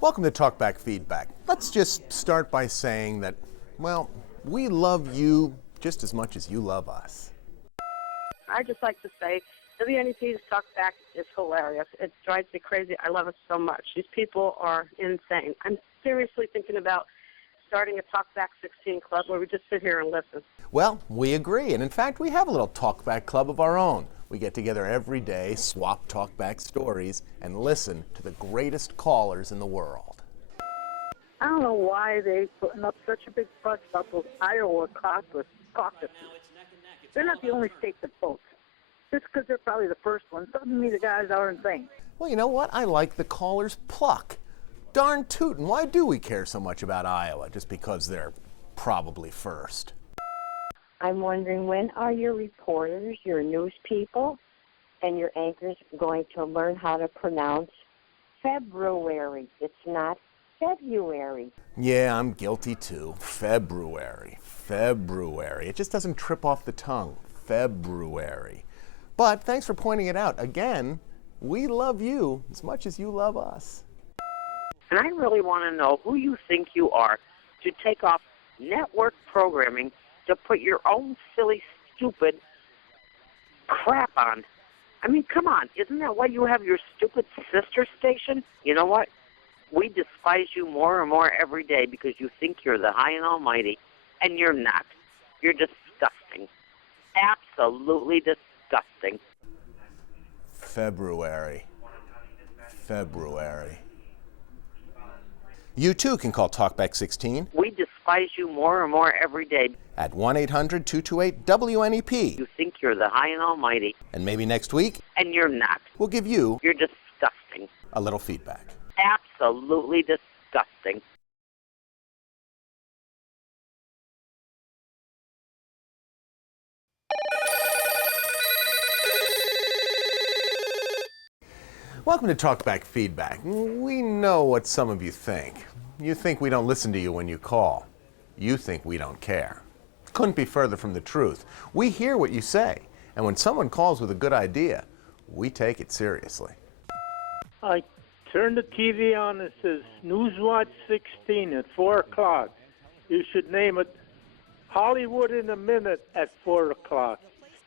Welcome to Talkback Feedback. Let's just start by saying that, well, we love you just as much as you love us. I just like to say, WNEP's Talkback is hilarious. It drives me crazy. I love it so much. These people are insane. I'm seriously thinking about starting a Talkback 16 club where we just sit here and listen. Well, we agree, and in fact, we have a little Talkback club of our own. We get together every day, swap Talkback stories, and listen to the greatest callers in the world. I don't know why they're putting up such a big fuss about those Iowa caucuses. They're not the only state that votes. Just because they're probably the first one doesn't mean the guys are insane. Well, you know what? I like the callers' pluck. Darn tootin', why do we care so much about Iowa just because they're probably first? I'm wondering, when are your reporters, your news people, and your anchors going to learn how to pronounce February? It's not February. Yeah, I'm guilty too. February. It just doesn't trip off the tongue. February. But thanks for pointing it out. Again, we love you as much as you love us. And I really want to know who you think you are to take off network programming to put your own silly, stupid crap on. I mean, come on. Isn't that why you have your stupid sister station? You know what? We despise you more and more every day because you think you're the high and almighty, and you're not. You're disgusting. Absolutely disgusting. February. You too can call Talkback 16. We despise you more and more every day. At 1-800-228-WNEP. You think you're the high and almighty. And maybe next week, And you're not. we'll give you You're disgusting. a little feedback. Absolutely disgusting. Welcome to Talkback Feedback. We know what some of you think. You think we don't listen to you when you call. You think we don't care. Couldn't be further from the truth. We hear what you say, and when someone calls with a good idea, we take it seriously. I turned the TV on. It says Newswatch 16 at 4 o'clock. You should name it Hollywood in a Minute at 4 o'clock.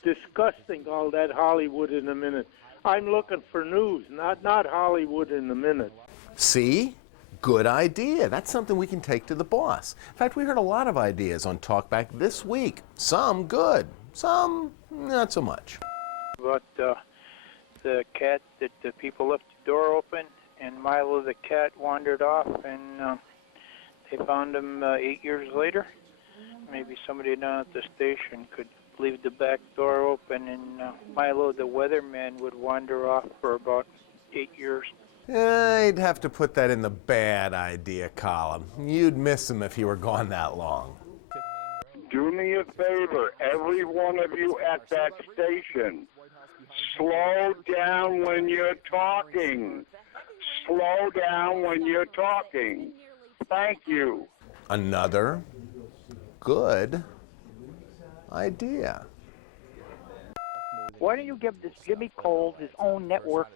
It's disgusting, all that Hollywood in a minute. I'm looking for news, not Hollywood in a minute. See? Good idea. That's something we can take to the boss. In fact, we heard a lot of ideas on Talkback this week. Some good, some not so much. About the cat that the people left the door open, and Milo the cat wandered off, and they found him 8 years later. Maybe somebody down at the station could leave the back door open, and Milo the weatherman would wander off for about 8 years. I'd have to put that in the bad idea column. You'd miss him if he were gone that long. Do me a favor, every one of you at that station, slow down when you're talking. Slow down when you're talking. Thank you. Another good idea. Why don't you give this Jimmy Coles his own network,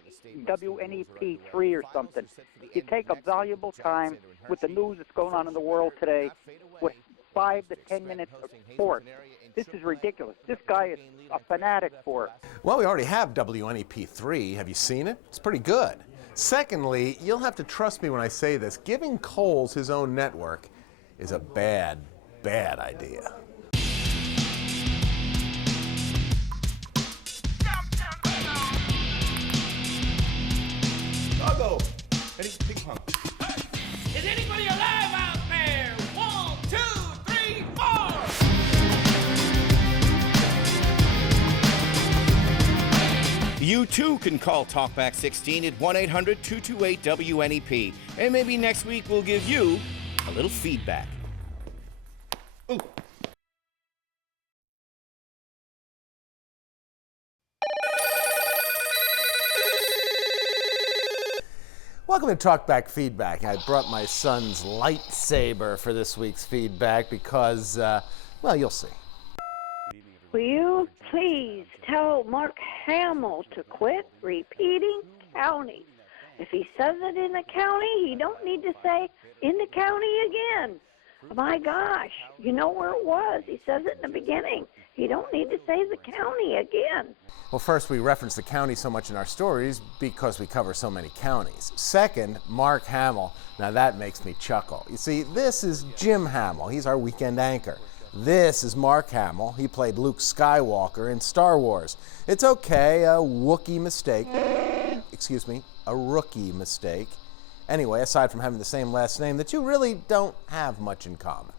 WNEP3 or something? You take a valuable time with the news that's going on in the world today with 5 to 10 minutes of sports. This is ridiculous. This guy is a fanatic for it. Well, we already have WNEP3. Have you seen it? It's pretty good. Secondly, you'll have to trust me when I say this. Giving Coles his own network is a bad idea. Doggo! Ready? Ping pong. Hey. Is anybody alive out there? 1, 2, 3, 4! You too can call Talkback 16 at 1-800-228-WNEP. And maybe next week we'll give you a little feedback. Ooh. Welcome to Talkback Feedback. I brought my son's lightsaber for this week's feedback because, well, you'll see. Will you please tell Mark Hamill to quit repeating county? If he says it in the county, he don't need to say in the county again. My gosh, you know where it was. He says it in the beginning. He don't need to say the county again. Well, first, we reference the county so much in our stories because we cover so many counties. Second, Mark Hamill. Now that makes me chuckle. You see, this is Jim Hamill. He's our weekend anchor. This is Mark Hamill. He played Luke Skywalker in Star Wars. It's okay, a Wookiee mistake. Excuse me, a rookie mistake. Anyway, aside from having the same last name, the two really don't have much in common.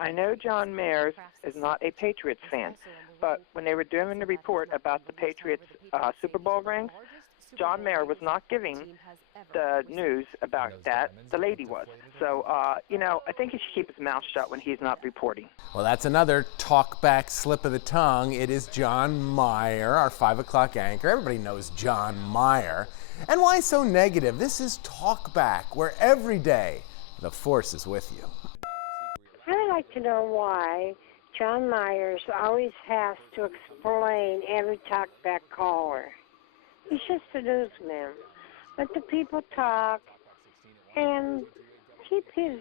I know John Mayers is not a Patriots fan, but when they were doing the report about the Patriots Super Bowl rings, John Mayer was not giving the news about that. The lady was. So, I think he should keep his mouth shut when he's not reporting. Well, that's another talkback slip of the tongue. It is John Mayer, our 5 o'clock anchor. Everybody knows John Mayer. And why so negative? This is Talkback, where every day the force is with you. I'd like to know why John Myers always has to explain every talkback caller. He's just a newsman. Let the people talk and keep his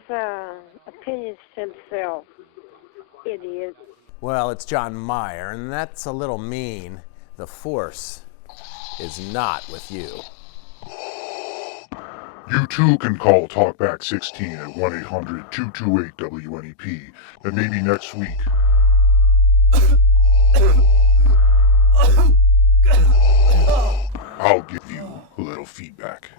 opinions to himself. Idiot. Well, it's John Mayer, and that's a little mean. The force is not with you. You too can call Talkback 16 at 1-800-228-WNEP, and maybe next week. I'll give you a little feedback.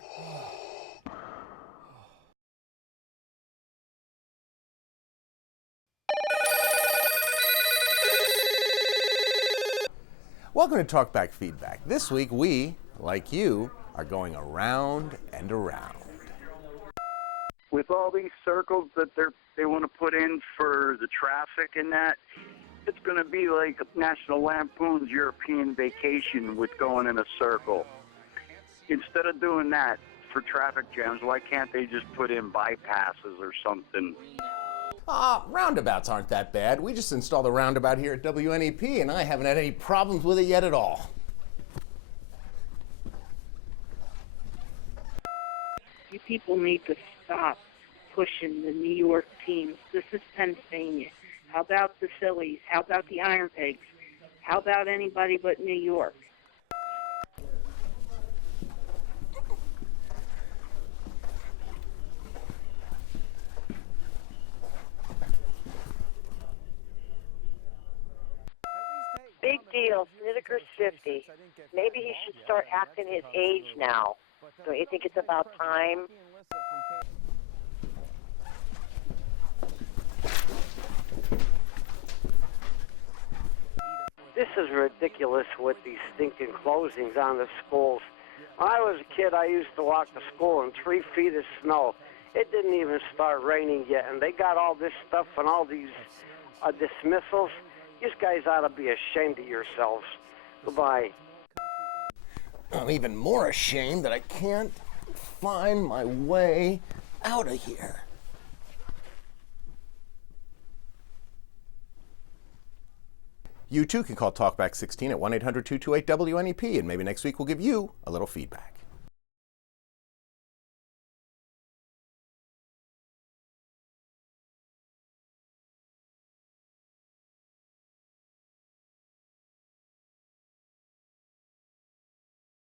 Welcome to Talkback Feedback. This week we, like you, are going around and around. With all these circles that they want to put in for the traffic and that, it's going to be like National Lampoon's European Vacation with going in a circle. Instead of doing that for traffic jams, why can't they just put in bypasses or something? Roundabouts aren't that bad. We just installed a roundabout here at WNEP, and I haven't had any problems with it yet at all. You people need to stop pushing the New York teams. This is Pennsylvania. How about the Phillies? How about the Iron Pigs? How about anybody but New York? Big deal. Snider's 50. Maybe he should start acting his age now. Don't you think it's about time? This is ridiculous with these stinking closings on the schools. When I was a kid, I used to walk to school in 3 feet of snow. It didn't even start raining yet, and they got all this stuff and all these dismissals. You guys ought to be ashamed of yourselves. Goodbye. I'm even more ashamed that I can't find my way out of here. You too can call Talkback 16 at 1-800-228-WNEP, and maybe next week we'll give you a little feedback.